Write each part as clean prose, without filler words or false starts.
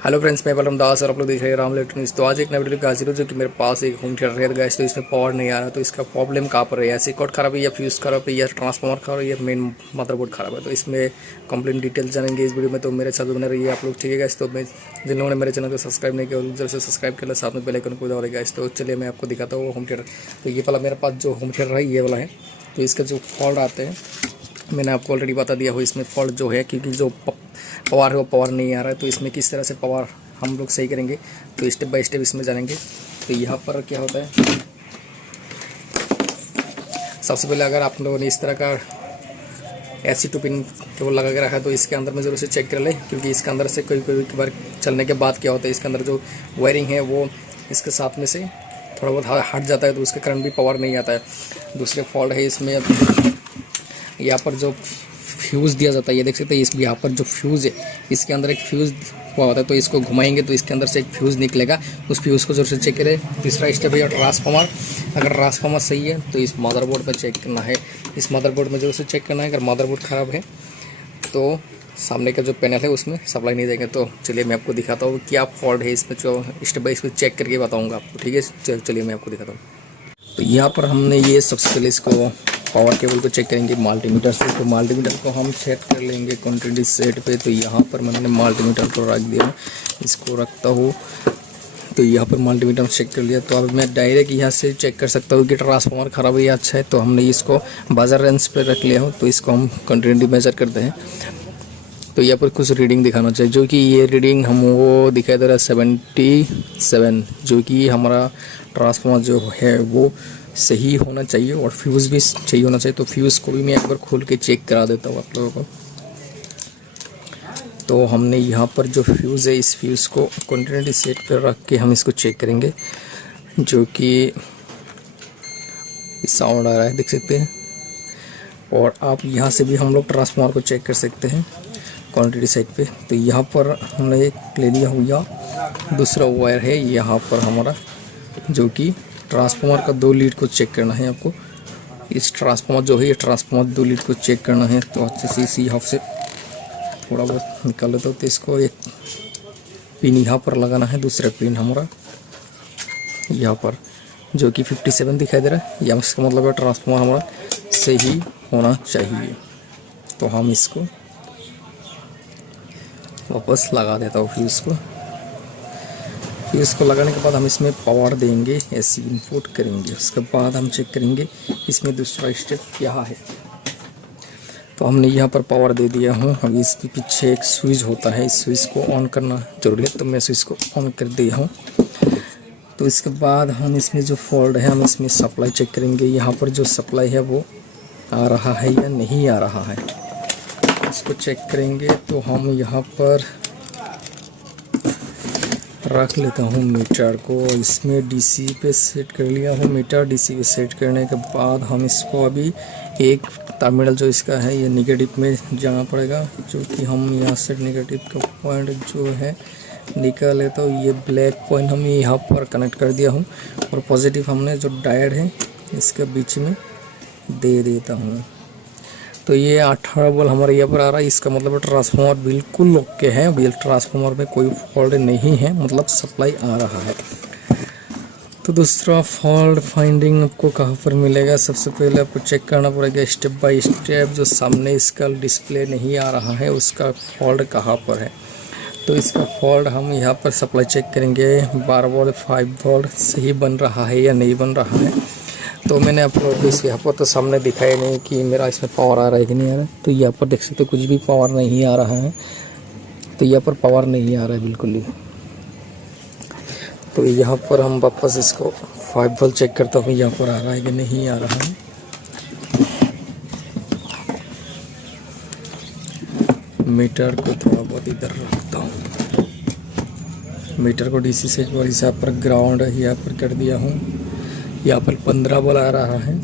Hello friends, मैं बलराम दास और आप लोग देख रहे हैं राम इलेक्ट्रॉनिक्स। तो आज एक नई वीडियो लेकर हाजिर हूं, जो कि मेरे पास एक होम थिएटर है गाइस। तो इसमें पावर नहीं आ रहा, तो इसका प्रॉब्लम कहाँ पर है? या सिक्योर खराब है, या फ्यूज़ खराब है, या ट्रांसफार्मर खराब है, या मेन मदरबोर्ड खराब है। तो इसमें कंप्लीट डिटेल्स जानेंगे इस वीडियो में। तो मेरे साथ बने रहिए आप लोग, ठीक है गाइस। तो मैं जिन लोगों ने मेरे चैनल को सब्सक्राइब नहीं किया जल्द से सब्सक्राइब कर ले, साथ में बेल आइकन को दबाइए गाइस। तो चलिए मैं आपको दिखाता हूँ होम थिएटर। तो ये वाला मेरे पास जो होम थिएटर है ये वाला है। तो इसका जो फॉल्ट आते हैं मैंने आपको ऑलरेडी बता दिया हो। इसमें फॉल्ट जो है, क्योंकि जो पावर है वो पावर नहीं आ रहा है। तो इसमें किस तरह से पावर हम लोग सही करेंगे, तो स्टेप बाय स्टेप इसमें जानेंगे। तो यहाँ पर क्या होता है, सबसे पहले अगर आप लोगों ने इस तरह का SC2 पिन केबल लगा के रखा है, तो इसके अंदर में ज़रूर से चेक कर ले, क्योंकि इसके अंदर से कोई कोई बार चलने के बाद क्या होता है, इसके अंदर जो वायरिंग है वो इसके साथ में से थोड़ा बहुत हट जाता है, तो उसके कारण भी पावर नहीं आता है। दूसरे फॉल्ट है इसमें, यहाँ पर जो फ्यूज़ दिया जाता है, ये देख सकते हैं। इस यहाँ पर जो फ्यूज़ है, इसके अंदर एक फ्यूज़ हुआ होता है। तो इसको घुमाएंगे तो इसके अंदर से एक फ्यूज़ निकलेगा, उस फ्यूज़ को जरूर से चेक करें। तीसरा स्टेप है ट्रांसफार्मर। अगर ट्रांसफार्मर सही है तो इस मदरबोर्ड पर चेक करना है, इस मदरबोर्ड में जरूर से चेक करना है। अगर मदरबोर्ड ख़राब है तो सामने का जो पैनल है उसमें सप्लाई नहीं देंगे। तो चलिए मैं आपको दिखाता हूँ क्या फॉल्ट है इसमें, जो स्टेप बाय स्टेप चेक करके बताऊँगा आपको, ठीक है। चलिए मैं आपको दिखाता हूँ। तो यहाँ पर हमने ये सबसे पहले इसको पावर केबल को चेक करेंगे मल्टीमीटर से। तो मल्टीमीटर को हम सेट कर लेंगे क्वांटिटी सेट पे। तो यहाँ पर मैंने मल्टीमीटर को रख दिया, इसको रखता हूँ। तो यहाँ पर मल्टीमीटर चेक कर लिया। तो अब मैं डायरेक्ट यहाँ से चेक कर सकता हूँ कि ट्रांसफार्मर ख़राब है या अच्छा है। तो हमने इसको बाजार रेंज पे रख लिया हो, तो इसको हम कंटिन्यूटी मेजर करते हैं। तो यहाँ पर कुछ रीडिंग दिखाना चाहिए, जो कि ये रीडिंग हमको दिखाई दे रहा है 77, जो कि हमारा ट्रांसफार्मर जो है वो सही होना चाहिए, और फ्यूज़ भी चाहिए होना चाहिए। तो फ्यूज़ को भी मैं एक बार खोल के चेक करा देता हूँ आप लोगों को। तो हमने यहाँ पर जो फ्यूज़ है, इस फ्यूज़ को कंटिन्यूटी सेट पर रख के हम इसको चेक करेंगे, जो कि साउंड आ रहा है, देख सकते हैं। और आप यहाँ से भी हम लोग ट्रांसफार्मर को चेक कर सकते हैं क्वांटिटी साइड पे। तो यहाँ पर हमने एक ले लिया हुआ दूसरा वायर है यहाँ पर हमारा, जो कि ट्रांसफार्मर का 2 लीड को चेक करना है आपको। इस ट्रांसफार्मर जो है, ये ट्रांसफार्मर 2 लीड को चेक करना है। तो अच्छे से इसी हाफ से थोड़ा बहुत निकाल लेता हूँ। तो इसको एक पिन यहाँ पर लगाना है, दूसरा पिन हमारा यहाँ पर, जो कि 57 दिखाई दे रहा है। या इसका मतलब है ट्रांसफार्मर हमारा सही होना चाहिए। तो हम इसको वापस लगा देता हूँ फ्यूज़ को। फ्यूज़ को लगाने के बाद हम इसमें पावर देंगे, ऐसी इनपुट करेंगे। उसके बाद हम चेक करेंगे इसमें दूसरा स्टेप क्या है। तो हमने यहाँ पर पावर दे दिया हूँ। अभी इसके पीछे एक स्विच होता है, इस स्विच को ऑन करना जरूरी है। तो मैं स्विच को ऑन कर दिया हूँ। तो इसके बाद हम इसमें जो फॉल्ट है, हम इसमें सप्लाई चेक करेंगे। यहाँ पर जो सप्लाई है वो आ रहा है या नहीं आ रहा है, इसको चेक करेंगे। तो हम यहाँ पर रख लेता हूँ मीटर को, इसमें DC पे सेट कर लिया हूँ। मीटर DC पे सेट करने के बाद हम इसको अभी एक टर्मिनल जो इसका है ये निगेटिव में जाना पड़ेगा, जो कि हम यहाँ से नेगेटिव का पॉइंट जो है निकाल लेता हूँ। ये ब्लैक पॉइंट हम यहाँ पर कनेक्ट कर दिया हूँ, और पॉजिटिव हमने जो डायोड है इसके बीच में दे देता हूँ। तो ये 18 वोल्ट हमारे यहाँ पर आ रहा है। इसका मतलब ट्रांसफार्मर बिल्कुल ओके है, ट्रांसफार्मर में कोई फॉल्ट नहीं है, मतलब सप्लाई आ रहा है। तो दूसरा फॉल्ट फाइंडिंग आपको कहाँ पर मिलेगा, सबसे पहले आपको चेक करना पड़ेगा स्टेप बाय स्टेप। जो सामने इसका डिस्प्ले नहीं आ रहा है उसका फॉल्ट कहाँ पर है। तो इसका फॉल्ट हम यहाँ पर सप्लाई चेक करेंगे, 12 वोल्ट 5 वोल्ट सही बन रहा है या नहीं बन रहा है। तो मैंने आप लोगों को इस यहाँ पर तो सामने दिखाया नहीं कि मेरा इसमें पावर आ रहा है कि नहीं आ रहा है। तो यहाँ पर देख सकते कुछ भी पावर नहीं आ रहा है। तो यहाँ पर पावर नहीं आ रहा है बिल्कुल ही। तो यहाँ पर हम वापस इसको 5 वोल्ट चेक करता हूँ, यहाँ पर आ रहा है कि नहीं आ रहा है। मीटर को थोड़ा बहुत इधर रखता हूँ। मीटर को DC से यहाँ पर ग्राउंड है यहाँ पर कर दिया हूँ। यहाँ पर 15 वोल्ट आ रहा है।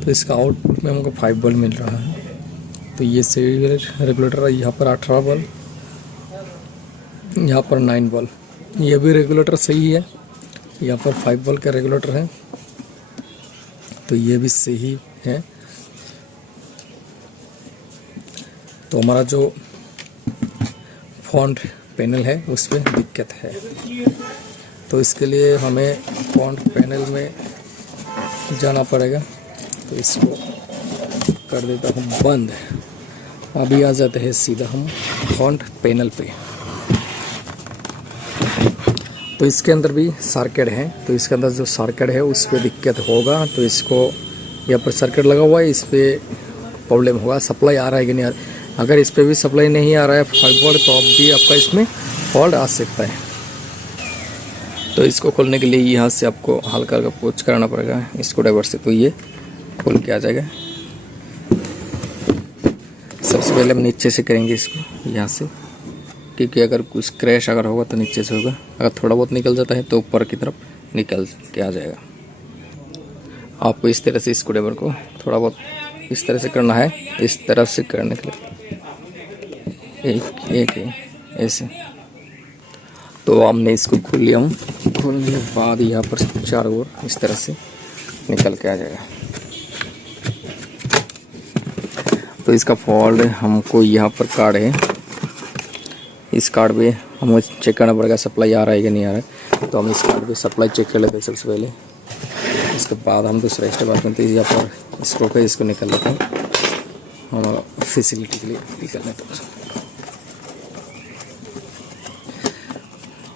तो इसका आउटपुट में हमको 5 वोल्ट मिल रहा है। तो ये सही रेगुलेटर है। यहाँ पर 18 वोल्ट, यहाँ पर 9 वोल्ट, ये भी रेगुलेटर सही है। यहाँ पर 5 वोल्ट का रेगुलेटर है, तो ये भी सही है। तो हमारा जो फॉन्ट पैनल है उस पर दिक्कत है। तो इसके लिए हमें फ़ॉन्ट पैनल में जाना पड़ेगा। तो इसको कर देता हूँ बंद। अभी आ जाते हैं सीधा हम फ़ॉन्ट पैनल पे। तो इसके अंदर भी सर्किट है, तो इसके अंदर जो सर्किट है उस पर दिक्कत होगा। तो इसको यहाँ पर सर्किट लगा हुआ है, इस पर प्रॉब्लम होगा, सप्लाई आ रहा है कि नहीं आ रहा है। अगर इस पर भी सप्लाई नहीं आ रहा है 5 वोल्ट, तो अब भी आपका इसमें फॉल्ट आ सकता है। तो इसको खोलने के लिए यहाँ से आपको हल्का हल्का पुश कराना पड़ेगा इसको ड्राइवर से, तो ये खोल के आ जाएगा। सबसे पहले हम नीचे से करेंगे इसको यहाँ से, क्योंकि अगर कुछ क्रैश अगर होगा तो नीचे से होगा। अगर थोड़ा बहुत निकल जाता है तो ऊपर की तरफ निकल के आ जाएगा। आपको इस तरह से इस स्क्रूड्राइवर को थोड़ा बहुत इस तरह से करना है, इस तरफ से करने के लिए एक ऐसे। तो हमने इसको खोल लिया हूँ। खोलने के बाद यहाँ पर चारों ओर इस तरह से निकल के आ जाएगा। तो इसका फॉल्ट हमको यहाँ पर कार्ड है, इस कार्ड पे हमें चेक करना पड़ेगा सप्लाई आ रहा है कि नहीं आ रहा है। तो हम इस कार्ड पे सप्लाई चेक कर लेते हैं सबसे पहले। इसके बाद हम दूसरा स्टेप बात करते हैं। यहाँ पर स्क्रू पे इसको निकाल लेते हैं, हमारा फैसिलिटी के लिए निकाल लेते हैं।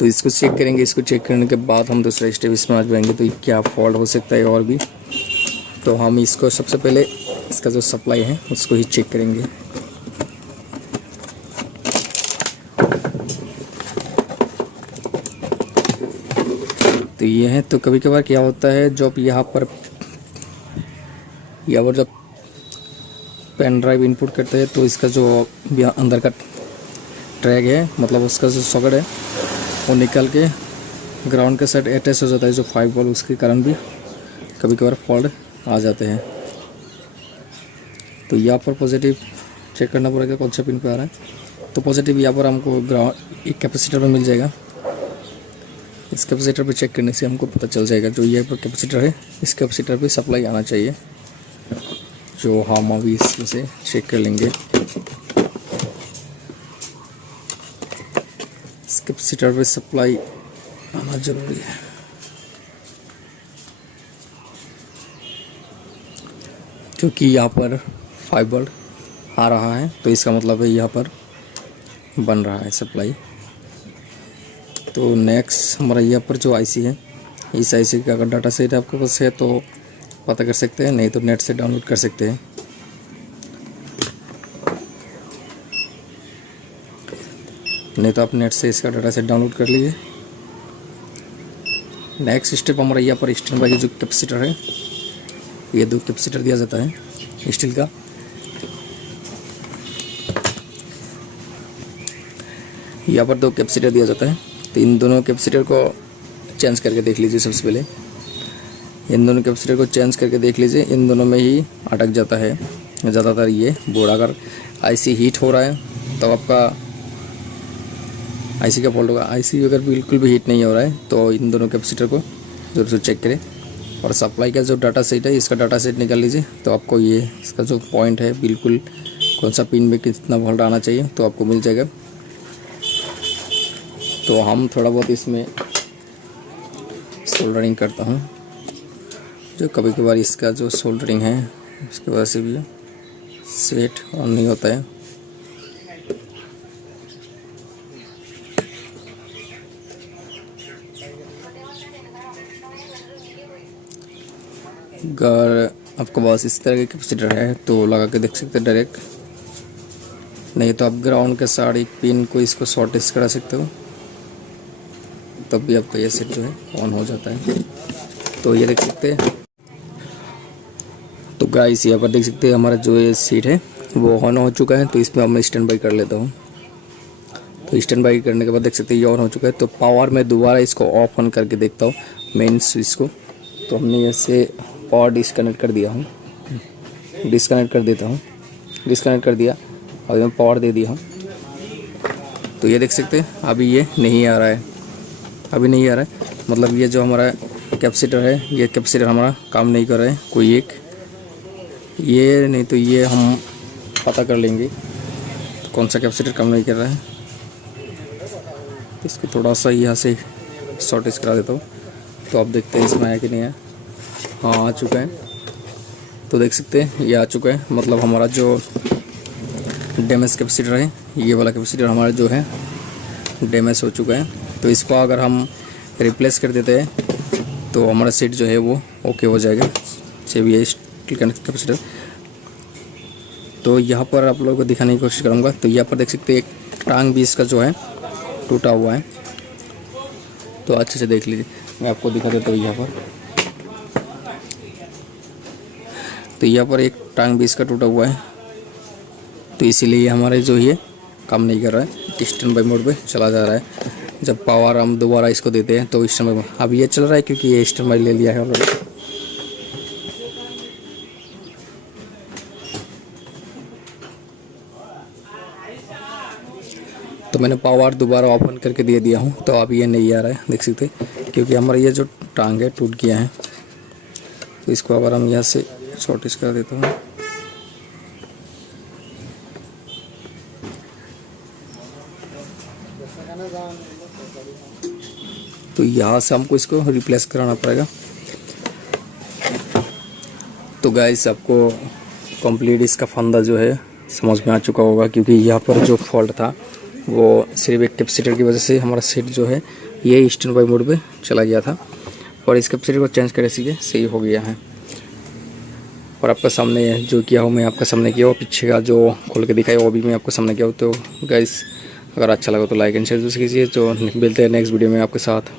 तो इसको चेक करेंगे। इसको चेक करने के बाद हम दूसरा स्टेप इसमें आज जाएंगे। तो क्या फॉल्ट हो सकता है और भी। तो हम इसको सबसे पहले इसका जो सप्लाई है उसको ही चेक करेंगे। तो ये है। तो कभी कभार क्या होता है, जब यहाँ पर जब पेन ड्राइव इनपुट करते हैं तो इसका जो अंदर का ट्रैक है, मतलब उसका जो सॉकेट है वो निकल के ग्राउंड के साथ अटैच हो जाता है, जो 5 वोल्ट, उसके कारण भी कभी कभार फॉल्ट आ जाते हैं। तो यहाँ पर पॉजिटिव चेक करना पड़ेगा कौन सा पिन पे आ रहा है। तो पॉजिटिव यहाँ पर हमको ग्राउंड एक कैपेसिटर में मिल जाएगा। इस कैपेसिटर पे चेक करने से हमको पता चल जाएगा जो ये पर कैपेसिटर है, इस कैपेसिटर पे सप्लाई आना चाहिए, जो हम अभी इसमें से चेक कर लेंगे। इस कैपेसिटर पे सप्लाई आना जरूरी है। क्योंकि यहाँ पर 5 वोल्ट आ रहा है, तो इसका मतलब है यहाँ पर बन रहा है सप्लाई। तो नेक्स्ट हमारा यहाँ पर जो आईसी है, इस आईसी का अगर डाटा सेट आपके पास है तो पता कर सकते हैं, नहीं तो नेट से डाउनलोड कर सकते हैं। नहीं तो आप नेट से इसका डाटा सेट डाउनलोड कर लीजिए। नेक्स्ट स्टेप हमारा यहाँ पर स्टैंड बाई जो कैपेसिटर है, ये 2 कैपेसिटर दिया जाता है स्टील का। यहाँ पर 2 कैपेसिटर दिया जाता है। तो इन दोनों कैपेसिटर को चेंज करके देख लीजिए। सबसे पहले इन दोनों कैपेसिटर को चेंज करके देख लीजिए, इन दोनों में ही अटक जाता है ज़्यादातर ये बोर्ड। अगर आईसी हीट हो रहा है तो आपका आईसी का फॉल्ट होगा। आईसी अगर बिल्कुल भी हीट नहीं हो रहा है तो इन दोनों कैपेसिटर को जरूर से चेक करें। और सप्लाई का जो डाटा सेट है, इसका डाटा सेट निकाल लीजिए। तो आपको ये इसका जो पॉइंट है, बिल्कुल कौन सा पिन में कितना वोल्ट आना चाहिए, तो आपको मिल जाएगा। तो हम थोड़ा बहुत इसमें सोल्डरिंग करता हूँ, जो कभी कभार इसका जो सोल्डरिंग है उसकी वजह से भी सेट ऑन नहीं होता है। अगर आपके पास इस तरह के कैपेसिटर है तो लगा के देख सकते हैं डायरेक्ट, नहीं तो आप ग्राउंड के साथ एक पिन को इसको शॉर्टेज करा सकते हो, तब भी आपका ये सेट जो है ऑन हो जाता है। तो ये देख सकते हैं। तो गाइस यहाँ पर देख सकते हैं हमारा जो ये सीट है वो ऑन हो चुका है। तो इसमें मैं स्टैंड बाई कर लेता हूँ। तो स्टैंड बाई करने के बाद देख सकते हैं ये ऑन हो चुका है। तो पावर में दोबारा इसको ऑफ ऑन करके देखता हूँ मेन स्विच को। तो हमने ऐसे पावर डिस्कनेक्ट कर दिया हूँ, डिस्कनेक्ट कर देता हूँ, डिस्कनेक्ट कर दिया और मैं पावर दे दिया हूँ। तो ये देख सकते हैं अभी ये नहीं आ रहा है, अभी नहीं आ रहा है। मतलब ये जो हमारा कैपेसिटर है, ये कैपेसिटर हमारा काम नहीं कर रहा है कोई एक, ये नहीं तो ये हम पता कर लेंगे तो कौन सा कैपेसिटर काम नहीं कर रहा है। इसको थोड़ा सा यहाँ से शॉर्टेज करा देता हूँ, तो आप देखते हैं इसमें आया कि नहीं है। हाँ, आ चुका है। तो देख सकते हैं ये आ चुका है, मतलब हमारा जो डैमेज कैपेसिटर है, ये वाला कैपेसिटर हमारा जो है डैमेज हो चुका है। तो इसको अगर हम रिप्लेस कर देते हैं तो हमारा सेट जो है वो ओके हो जाएगा। सेम ये स्टील कैपेसिटर। तो यहाँ पर आप लोगों को दिखाने की कोशिश करूँगा। तो यहाँ पर देख सकते हैं एक टांग भी इसका जो है टूटा हुआ है। तो अच्छे से देख लीजिए, मैं आपको दिखा देता हूँ यहाँ पर। तो यहाँ पर एक टांग भी इसका टूटा हुआ है, तो इसीलिए हमारे जो ये काम नहीं कर रहा है, स्टैंड बाई मोड पे चला जा रहा है। जब पावर हम दोबारा इसको देते हैं तो स्टैंड बाई, अब ये चल रहा है क्योंकि ये स्टैंड बाई ले लिया है ऑलरेडी। तो मैंने पावर दोबारा ओपन करके दे दिया हूँ, तो अब ये नहीं आ रहा है, देख सकते क्योंकि हमारा ये जो टांग है टूट गया है। तो इसको अगर हम यहाँ से शॉर्टेज कर देता हूँ, तो यहाँ से हमको इसको रिप्लेस कराना पड़ेगा। तो गाइस आपको कंप्लीट इसका फंदा जो है समझ में आ चुका होगा, क्योंकि यहाँ पर जो फॉल्ट था वो सिर्फ एक कैपेसिटर की वजह से हमारा सेट जो है ये स्टैंड बाई मोड पे चला गया था, और इस कैपेसिटर को चेंज करने से सही हो गया है। और आपका सामने जो किया हो मैं आपका सामने किया हो, पीछे का जो खोल के दिखाया वो भी मैं आपको सामने किया हो। तो गाइस अगर अच्छा लगा तो लाइक एंड शेयर कीजिए। तो मिलते हैं नेक्स्ट वीडियो में आपके साथ।